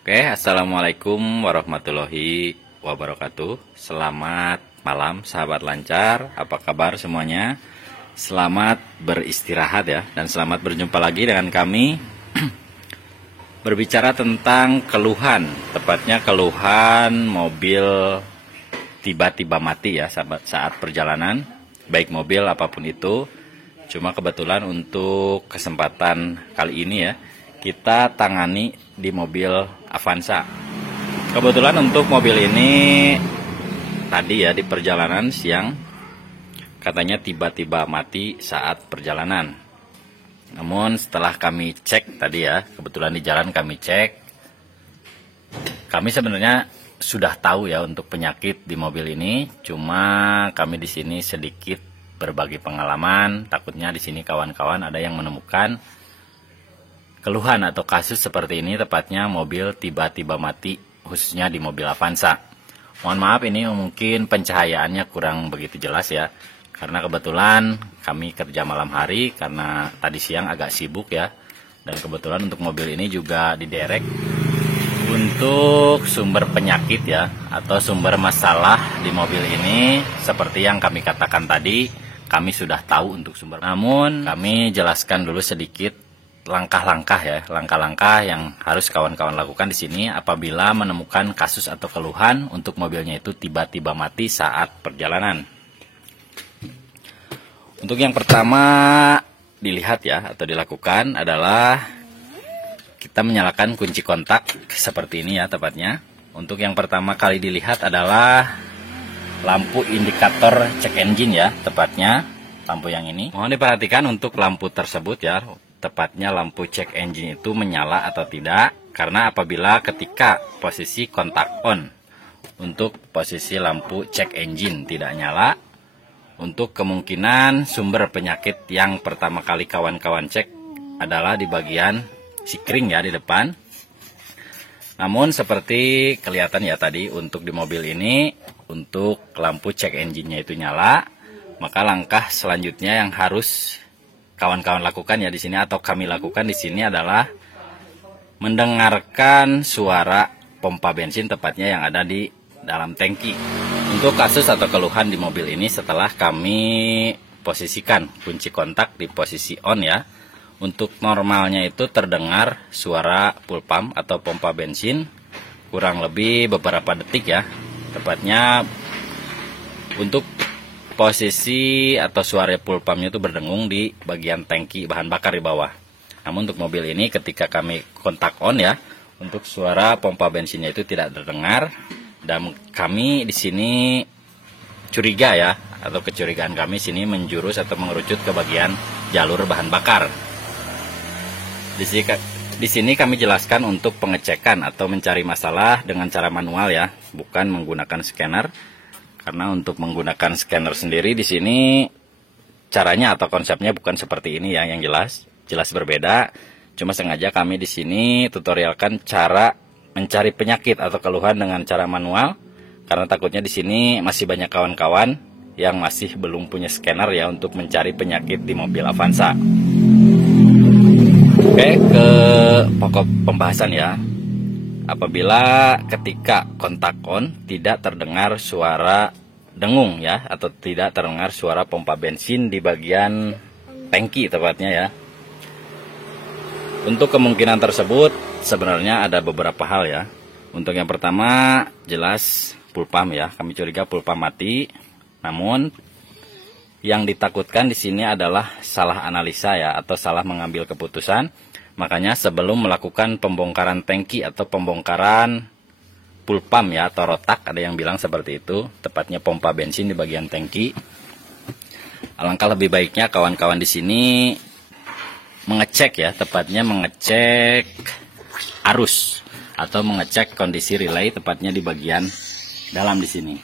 Oke, assalamualaikum warahmatullahi wabarakatuh. Selamat malam, sahabat lancar. Apa kabar semuanya? Selamat beristirahat ya, dan selamat berjumpa lagi dengan kami berbicara tentang keluhan, tepatnya keluhan mobil tiba-tiba mati ya saat perjalanan, baik mobil apapun itu. Cuma kebetulan untuk kesempatan kali ini ya, kita tangani di mobil Avanza. Kebetulan untuk mobil ini tadi ya di perjalanan siang katanya tiba-tiba mati saat perjalanan. Namun setelah kami cek tadi ya, kebetulan di jalan kami cek, kami sebenarnya sudah tahu ya untuk penyakit di mobil ini. Cuma kami di sini sedikit berbagi pengalaman. Takutnya di sini kawan-kawan ada yang menemukan keluhan atau kasus seperti ini, tepatnya mobil tiba-tiba mati, khususnya di mobil Avanza. Mohon maaf ini mungkin pencahayaannya kurang begitu jelas ya, karena kebetulan kami kerja malam hari karena tadi siang agak sibuk ya. Dan kebetulan untuk mobil ini juga diderek untuk sumber penyakit ya, atau sumber masalah di mobil ini. Seperti yang kami katakan tadi, kami sudah tahu untuk sumber. Namun kami jelaskan dulu sedikit langkah-langkah yang harus kawan-kawan lakukan di sini apabila menemukan kasus atau keluhan untuk mobilnya itu tiba-tiba mati saat perjalanan. Untuk yang pertama dilihat ya atau dilakukan adalah kita menyalakan kunci kontak seperti ini ya tepatnya. Untuk yang pertama kali dilihat adalah lampu indikator cek engine ya, tepatnya lampu yang ini. Mohon diperhatikan untuk lampu tersebut ya, tepatnya lampu cek engine itu menyala atau tidak, karena apabila ketika posisi kontak on, untuk posisi lampu cek engine tidak nyala, untuk kemungkinan sumber penyakit yang pertama kali kawan-kawan cek adalah di bagian sikring ya di depan. Namun seperti kelihatan ya tadi untuk di mobil ini, untuk lampu cek engine-nya itu nyala, maka langkah selanjutnya yang harus kawan-kawan lakukan ya di sini atau kami lakukan di sini adalah mendengarkan suara pompa bensin tepatnya yang ada di dalam tangki. Untuk kasus atau keluhan di mobil ini setelah kami posisikan kunci kontak di posisi on ya, untuk normalnya itu terdengar suara full pump atau pompa bensin kurang lebih beberapa detik ya, tepatnya untuk posisi atau suara full pumpnya itu berdengung di bagian tangki bahan bakar di bawah. Namun untuk mobil ini ketika kami kontak on ya, untuk suara pompa bensinnya itu tidak terdengar. Dan kami di sini curiga ya, atau kecurigaan kami sini menjurus atau mengerucut ke bagian jalur bahan bakar. Di sini kami jelaskan untuk pengecekan atau mencari masalah dengan cara manual ya, bukan menggunakan scanner. Karena untuk menggunakan scanner sendiri di sini caranya atau konsepnya bukan seperti ini ya, yang jelas berbeda. Cuma sengaja kami di sini tutorialkan cara mencari penyakit atau keluhan dengan cara manual, karena takutnya di sini masih banyak kawan-kawan yang masih belum punya scanner ya untuk mencari penyakit di mobil Avanza. Oke, ke pokok pembahasan ya. Apabila ketika kontak on tidak terdengar suara dengung ya, atau tidak terdengar suara pompa bensin di bagian tangki tepatnya ya. Untuk kemungkinan tersebut sebenarnya ada beberapa hal ya. Untuk yang pertama jelas full pump ya, kami curiga full pump mati. Namun yang ditakutkan di sini adalah salah analisa ya, atau salah mengambil keputusan. Makanya sebelum melakukan pembongkaran tangki atau pembongkaran full pump ya, atau rotak, ada yang bilang seperti itu, tepatnya pompa bensin di bagian tangki, alangkah lebih baiknya kawan-kawan di sini mengecek ya, tepatnya mengecek arus atau mengecek kondisi relay tepatnya di bagian dalam di sini.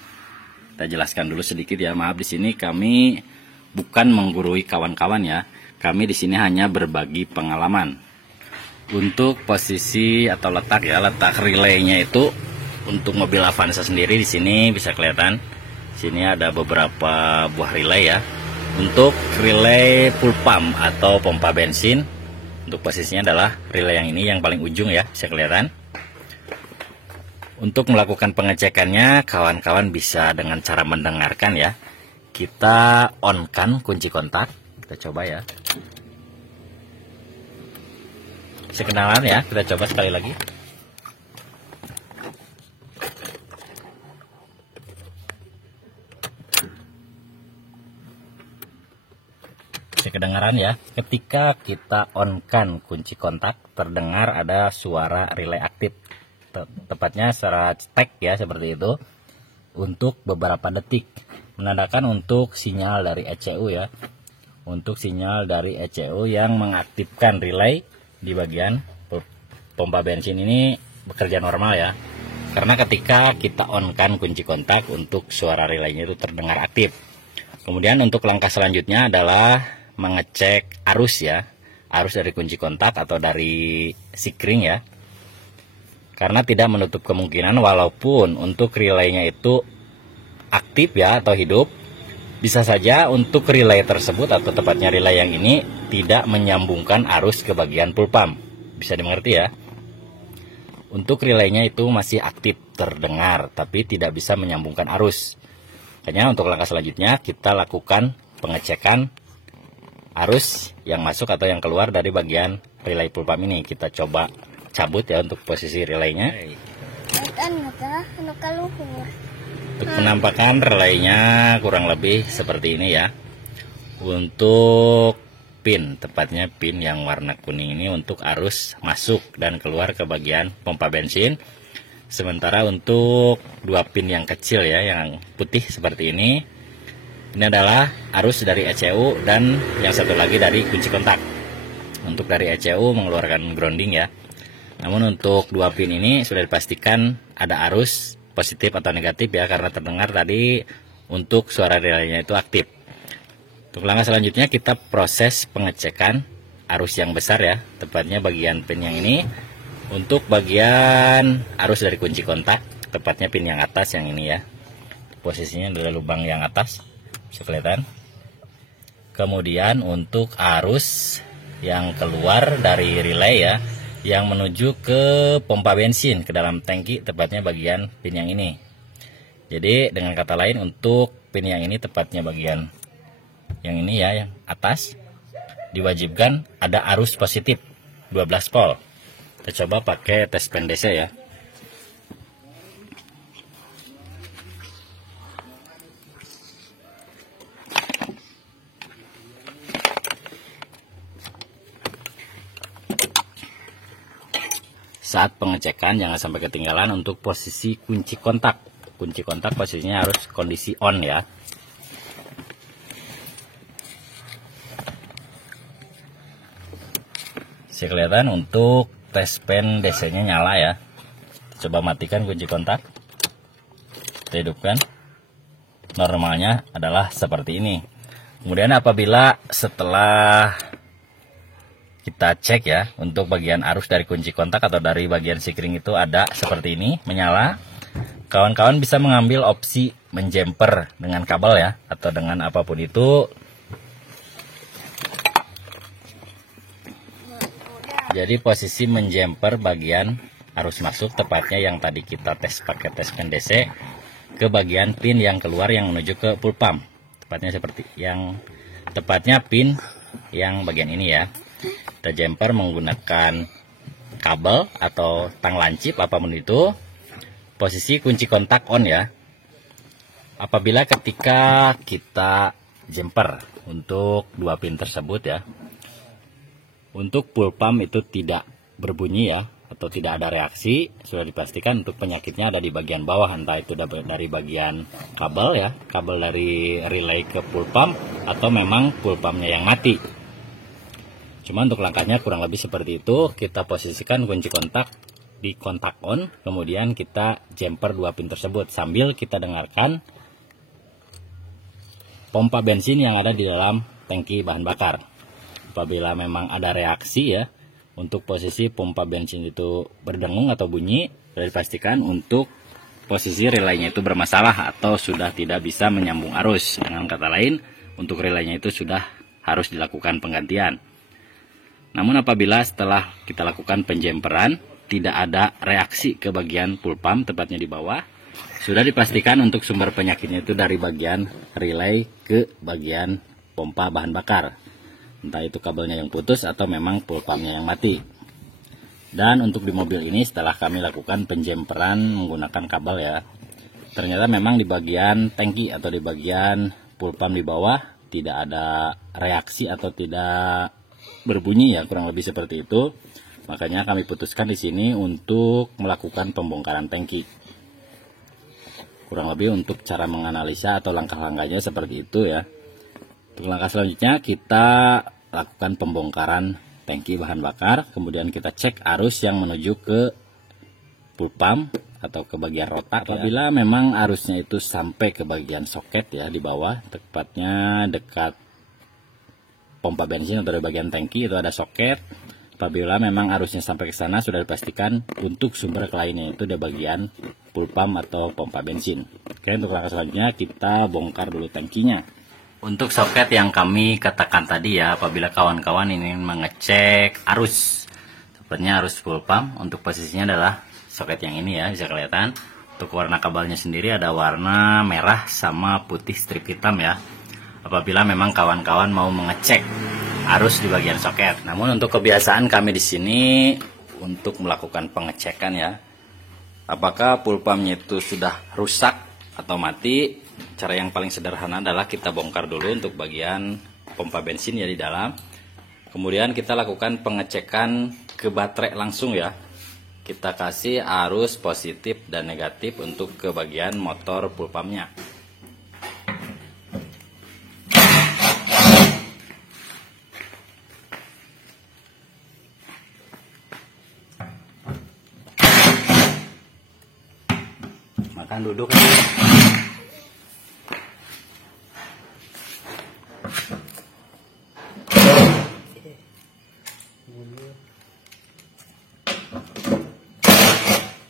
Kita jelaskan dulu sedikit ya, maaf di sini kami bukan menggurui kawan-kawan ya. Kami di sini hanya berbagi pengalaman. Untuk posisi atau letak ya, letak relaynya itu untuk mobil Avanza sendiri di sini bisa kelihatan. Sini ada beberapa buah relay ya. Untuk relay full pump atau pompa bensin, untuk posisinya adalah relay yang ini yang paling ujung ya, bisa kelihatan. Untuk melakukan pengecekannya, kawan-kawan bisa dengan cara mendengarkan ya. Kita on-kan kunci kontak. Kita coba ya. Sekenalan ya, kita coba sekali lagi. Kedengaran ya, ketika kita on-kan kunci kontak, terdengar ada suara relay aktif. Tepatnya suara cetek ya, seperti itu. Untuk beberapa detik. Menandakan untuk sinyal dari ECU ya. Untuk sinyal dari ECU yang mengaktifkan relay di bagian pompa bensin ini bekerja normal ya. Karena ketika kita on-kan kunci kontak, untuk suara relaynya itu terdengar aktif. Kemudian untuk langkah selanjutnya adalah mengecek arus ya, arus dari kunci kontak atau dari sikring ya. Karena tidak menutup kemungkinan walaupun untuk relaynya itu aktif ya atau hidup, bisa saja untuk relay tersebut atau tepatnya relay yang ini tidak menyambungkan arus ke bagian full pump. Bisa dimengerti ya. Untuk relaynya itu masih aktif terdengar tapi tidak bisa menyambungkan arus. Hanya untuk langkah selanjutnya kita lakukan pengecekan arus yang masuk atau yang keluar dari bagian relay full pump ini. Kita coba cabut ya untuk posisi relaynya. Untuk penampakan relaynya kurang lebih seperti ini ya. Untuk pin, tepatnya pin yang warna kuning ini untuk arus masuk dan keluar ke bagian pompa bensin. Sementara untuk dua pin yang kecil ya, yang putih seperti ini adalah arus dari ECU dan yang satu lagi dari kunci kontak. Untuk dari ECU mengeluarkan grounding ya. Namun untuk dua pin ini sudah dipastikan ada arus positif atau negatif ya, karena terdengar tadi untuk suara relaynya itu aktif. Untuk langkah selanjutnya kita proses pengecekan arus yang besar ya, tepatnya bagian pin yang ini. Untuk bagian arus dari kunci kontak, tepatnya pin yang atas yang ini ya. Posisinya adalah lubang yang atas. Bisa kelihatan. Kemudian untuk arus yang keluar dari relay ya, yang menuju ke pompa bensin ke dalam tangki, tepatnya bagian pin yang ini. Jadi dengan kata lain untuk pin yang ini, tepatnya bagian yang ini ya, yang atas, diwajibkan ada arus positif 12 volt. Kita coba pakai tes pen DC ya. Saat pengecekan jangan sampai ketinggalan untuk posisi kunci kontak. Kunci kontak posisinya harus kondisi on ya. Bisa kelihatan untuk tes pen DC-nya nyala ya. Coba matikan kunci kontak. Kita hidupkan. Normalnya adalah seperti ini. Kemudian apabila setelah kita cek ya, untuk bagian arus dari kunci kontak atau dari bagian sikring itu ada seperti ini, menyala. Kawan-kawan bisa mengambil opsi menjumper dengan kabel ya, atau dengan apapun itu. Jadi posisi menjumper bagian arus masuk, tepatnya yang tadi kita tes pakai tes pen DC, ke bagian pin yang keluar yang menuju ke full pump. Tepatnya seperti yang, tepatnya pin yang bagian ini ya. Kita jumper menggunakan kabel atau tang lancip apapun itu. Posisi kunci kontak on ya. Apabila ketika kita jumper untuk dua pin tersebut ya, untuk full pump itu tidak berbunyi ya, atau tidak ada reaksi, sudah dipastikan untuk penyakitnya ada di bagian bawah, entah itu dari bagian kabel ya, kabel dari relay ke full pump, atau memang full pumpnya yang mati. Cuma untuk langkahnya kurang lebih seperti itu. Kita posisikan kunci kontak di kontak on, kemudian kita jumper dua pin tersebut sambil kita dengarkan pompa bensin yang ada di dalam tangki bahan bakar. Apabila memang ada reaksi ya, untuk posisi pompa bensin itu berdengung atau bunyi, sudah dipastikan untuk posisi relaynya itu bermasalah atau sudah tidak bisa menyambung arus. Dengan kata lain, untuk relaynya itu sudah harus dilakukan penggantian. Namun apabila setelah kita lakukan penjumperan, tidak ada reaksi ke bagian full pump, tepatnya di bawah. Sudah dipastikan untuk sumber penyakitnya itu dari bagian relay ke bagian pompa bahan bakar. Entah itu kabelnya yang putus atau memang full pumpnya yang mati. Dan untuk di mobil ini setelah kami lakukan penjemperan menggunakan kabel ya, ternyata memang di bagian tangki atau di bagian full pump di bawah tidak ada reaksi atau tidak berbunyi ya, kurang lebih seperti itu. Makanya kami putuskan di sini untuk melakukan pembongkaran tangki. Kurang lebih untuk cara menganalisa atau langkah-langkahnya seperti itu ya. Untuk langkah selanjutnya kita lakukan pembongkaran tangki bahan bakar, kemudian kita cek arus yang menuju ke full pump atau ke bagian rotak. Apabila memang arusnya itu sampai ke bagian soket ya di bawah, tepatnya dekat pompa bensin atau di bagian tangki itu ada soket. Apabila memang arusnya sampai ke sana, sudah dipastikan untuk sumber lainnya itu di bagian full pump atau pompa bensin. Oke, untuk langkah selanjutnya kita bongkar dulu tangkinya. Untuk soket yang kami katakan tadi ya, apabila kawan-kawan ingin mengecek arus, tepatnya arus full pump, untuk posisinya adalah soket yang ini ya, bisa kelihatan. Untuk warna kabelnya sendiri ada warna merah sama putih strip hitam ya. Apabila memang kawan-kawan mau mengecek arus di bagian soket. Namun untuk kebiasaan kami di sini untuk melakukan pengecekan ya, apakah full pumpnya itu sudah rusak atau mati. Cara yang paling sederhana adalah kita bongkar dulu untuk bagian pompa bensin ya di dalam. Kemudian kita lakukan pengecekan ke baterai langsung ya. Kita kasih arus positif dan negatif untuk ke bagian motor full pumpnya. Makan duduk ya.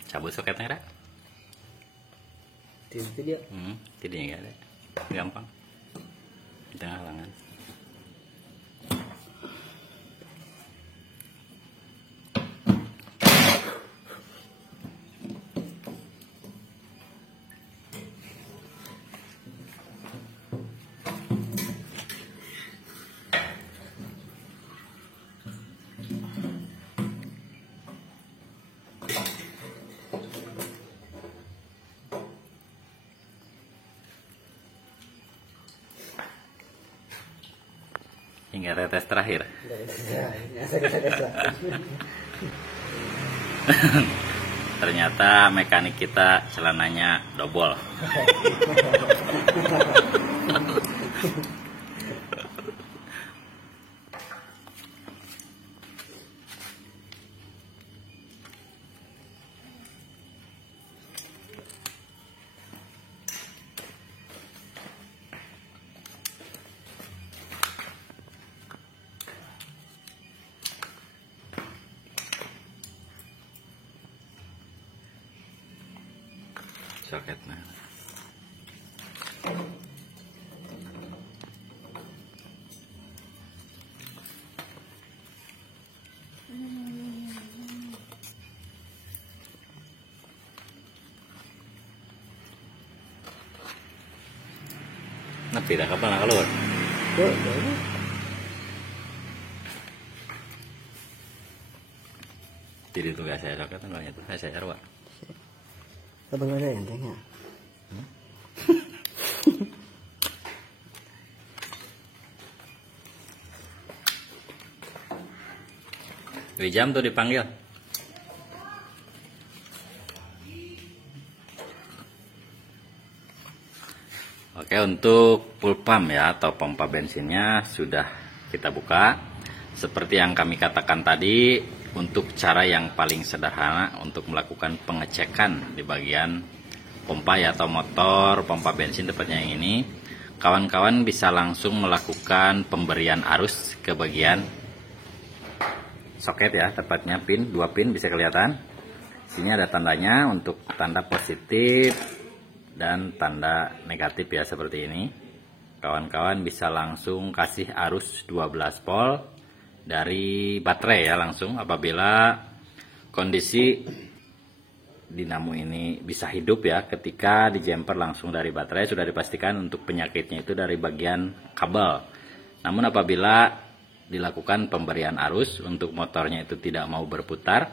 Cabut soketnya ada? Itu dia. Tidaknya nggak ada. Gampang. Di tengah lengan. Hingga tetes terakhir. Ternyata mekanik kita celananya double. Soketnya. Nepi dah kapan nak keluar? Tidak itu gak saya soket kan itu saya arwah. Abang ada yang tanya. Wijam tuh dipanggil. Oke, untuk full pump ya atau pompa bensinnya sudah kita buka. Seperti yang kami katakan tadi, untuk cara yang paling sederhana untuk melakukan pengecekan di bagian pompa ya atau motor pompa bensin tepatnya yang ini, kawan-kawan bisa langsung melakukan pemberian arus ke bagian soket ya, tepatnya pin, 2 pin bisa kelihatan. Sini ada tandanya untuk tanda positif dan tanda negatif ya seperti ini. Kawan-kawan bisa langsung kasih arus 12 volt dari baterai ya langsung. Apabila kondisi dinamo ini bisa hidup ya ketika dijemper langsung dari baterai. Sudah dipastikan untuk penyakitnya itu dari bagian kabel. Namun apabila dilakukan pemberian arus untuk motornya itu tidak mau berputar,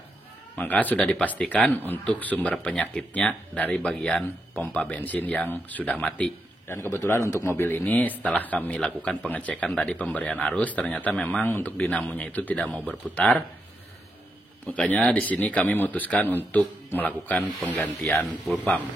maka sudah dipastikan untuk sumber penyakitnya dari bagian pompa bensin yang sudah mati. Dan kebetulan untuk mobil ini setelah kami lakukan pengecekan tadi pemberian arus, ternyata memang untuk dinamonya itu tidak mau berputar. Makanya di sini kami memutuskan untuk melakukan penggantian full pump.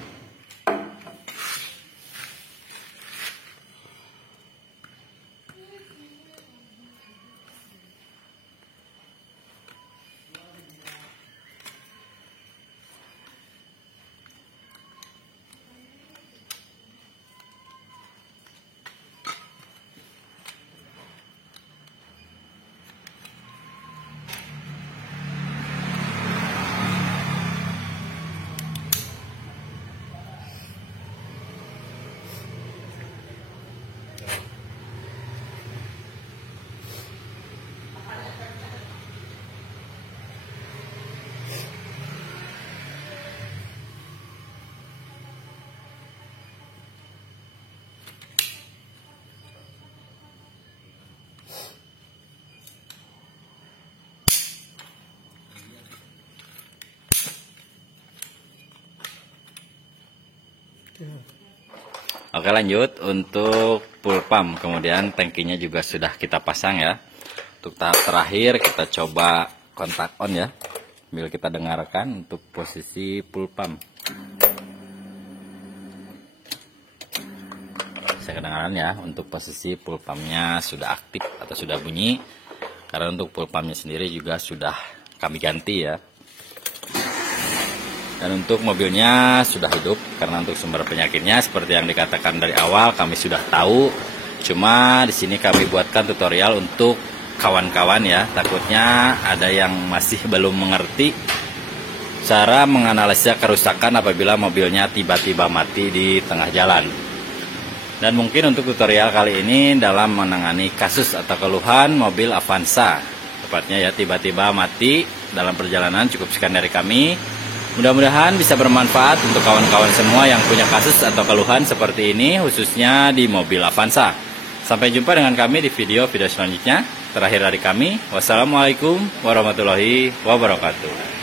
Oke, lanjut untuk full pump, kemudian tangkinya juga sudah kita pasang ya. Untuk tahap terakhir kita coba kontak on ya, sambil kita dengarkan untuk posisi full pump. Saya kedengaran ya, untuk posisi full pumpnya sudah aktif atau sudah bunyi. Karena untuk full pumpnya sendiri juga sudah kami ganti ya. Dan untuk mobilnya sudah hidup, karena untuk sumber penyakitnya seperti yang dikatakan dari awal kami sudah tahu. Cuma di sini kami buatkan tutorial untuk kawan-kawan ya, takutnya ada yang masih belum mengerti cara menganalisa kerusakan apabila mobilnya tiba-tiba mati di tengah jalan. Dan mungkin untuk tutorial kali ini dalam menangani kasus atau keluhan mobil Avanza, tepatnya ya tiba-tiba mati dalam perjalanan. Cukup sekian dari kami. Mudah-mudahan bisa bermanfaat untuk kawan-kawan semua yang punya kasus atau keluhan seperti ini, khususnya di mobil Avanza. Sampai jumpa dengan kami di video selanjutnya. Terakhir dari kami, wassalamualaikum warahmatullahi wabarakatuh.